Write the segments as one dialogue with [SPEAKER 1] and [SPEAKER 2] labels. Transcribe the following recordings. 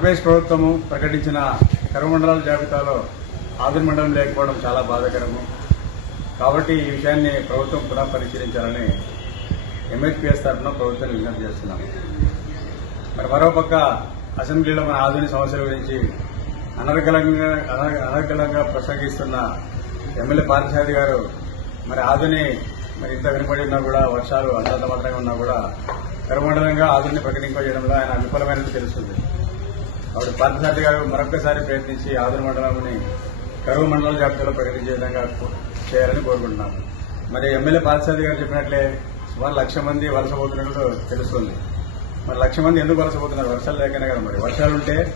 [SPEAKER 1] ఆంధ్రప్రదేశ్ ప్రభుత్వము ప్రకటించిన కరువు జాబితాలో ఆదిరి మండలం లేకపోవడం చాలా బాధాకరము. కాబట్టి ఈ విషయాన్ని ప్రభుత్వం పునః పరిశీలించాలని ఎంఎస్పీఎస్ తరఫున ప్రభుత్వాన్ని విజ్ఞప్తి చేస్తున్నాం. మరి మరోపక్క అసెంబ్లీలో మన ఆధునిక సమస్యల గురించి అనర్గలంగా అనర్గలంగా అనర్గళంగా ప్రసంగిస్తున్న ఎమ్మెల్యే పార్థసారథి గారు మరి ఆధుని మరి ఇంత వెనుకబడి ఉన్నా కూడా వర్షాలు అంతంత మాత్రమే ఉన్నా కూడా కరుమండలంగా ఆధుని ప్రకటింపజేయడంలో ఆయన విఫలమైనట్టు తెలుస్తుంది. ఆవిడ పార్థసారథి గారు మరొకసారి ప్రయత్నించి ఆధుని మండలంని కరువు మండల జాబితాలో ప్రకటించే విధంగా చేయాలని కోరుకుంటున్నాము. మరి ఎమ్మెల్యే పార్థసారథి గారు చెప్పినట్లే సుమారు లక్ష మంది వలసపోతున్నట్లు తెలుస్తుంది. మరి లక్ష మంది ఎందుకు వలసపోతున్నారు వర్షాలు లేకనే కదా మరి. వర్షాలు ఉంటే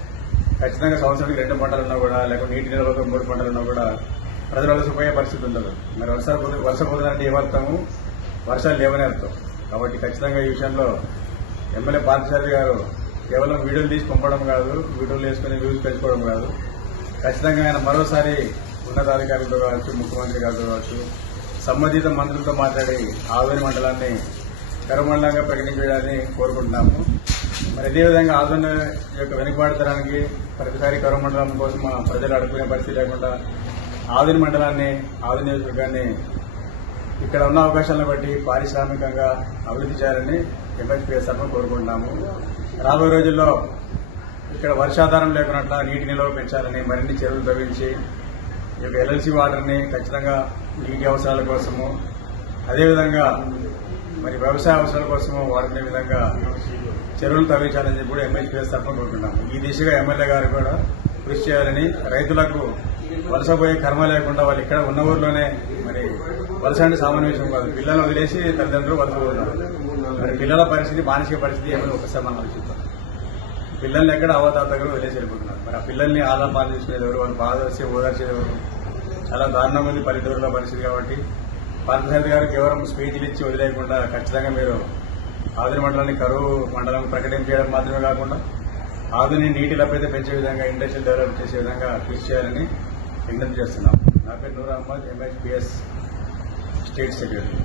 [SPEAKER 1] ఖచ్చితంగా సంవత్సరానికి రెండు పంటలు ఉన్నా కూడా లేకపోతే నీటి నిల్వతో మూడు పంటలు ఉన్నా కూడా ప్రజలు వలసపోయే పరిస్థితి ఉండదు. మరి వర్షాలు పోతే- ఏమర్థము వర్షాలు లేవని అర్థం. కాబట్టి ఖచ్చితంగా ఈ విషయంలో ఎమ్మెల్యే పార్థసారథి గారు కేవలం వీడియోలు తీసి పంపడం కాదు వీడియోలు వేసుకుని వ్యూస్ పెంచుకోవడం కాదు. ఖచ్చితంగా ఆయన మరోసారి ఉన్నతాధికారులతో కావచ్చు ముఖ్యమంత్రి గారితో కావచ్చు సంబంధిత మంత్రులతో మాట్లాడి ఆవేని మండలాన్ని కరమండలంగా ప్రకటించడాన్ని కోరుకుంటున్నాము. మరి అదేవిధంగా ఆధున యొక్క వెనుకబాటుతనానికి ప్రతిసారి కరమండలం కోసం మా ప్రజలు అడుగుకునే పరిస్థితి లేకుండా ఆధుని మండలాన్ని ఆధునిక నియోజకవర్గాన్ని ఇక్కడ ఉన్న అవకాశాలను బట్టి పారిశ్రామికంగా అభివృద్ధి చేయాలని ఎంఎస్పీఎస్ తరఫున కోరుకుంటున్నాము. రాబోయే రోజుల్లో ఇక్కడ వర్షాధారం లేకున్నట్ల నీటి నిల్వ పెంచాలని మరిన్ని చెరువులు తవ్వించి ఈ యొక్క ఎల్ఎల్సి వాటర్ని ఖచ్చితంగా నీటి అవసరాల కోసము అదేవిధంగా మరి వ్యవసాయ అవసరాల కోసము వాడుకునే విధంగా చెరువులు తవ్వించాలని చెప్పి కూడా ఎంఎస్పీఎస్ తరఫున కోరుకుంటున్నాము. ఈ దిశగా ఎమ్మెల్యే గారు కూడా కృషి చేయాలని రైతులకు వలస పోయే కర్మ లేకుండా వాళ్ళు ఇక్కడ ఉన్న ఊర్లోనే మరి వలస అంటే సామాన్య విషయం కాదు. పిల్లలు వదిలేసి తల్లిదండ్రులు వలసపోతున్నారు మరి పిల్లల పరిస్థితి మానసిక పరిస్థితి ఏమైనా ఒకసారి మనం ఆలోచిస్తాం పిల్లల్ని ఎక్కడ అవతాతగా వదిలేసి వెళ్ళిపోతున్నారు? మరి ఆ పిల్లల్ని ఆలా పాలు ఎవరు? వాళ్ళు బాధ వచ్చి ఓదార్చేది ఎవరు? చాలా దారుణం ఉంది పల్లెటూరులో పరిస్థితి కాబట్టి పార్థసారథి గారు కేవలం స్పీచ్లు ఇచ్చి వదిలేయకుండా ఖచ్చితంగా మీరు ఆదుని మండలాన్ని కరువు మండలం ప్రకటించడం మాత్రమే కాకుండా ఆధునిక నీటి లభ్యత పెంచే విధంగా ఇండస్ట్రియల్ డెవలప్ చేసే విధంగా కృషి చేయాలని విజ్ఞప్తి చేస్తున్నాం. నా పేరు Noor Ahmed MSPS state secretary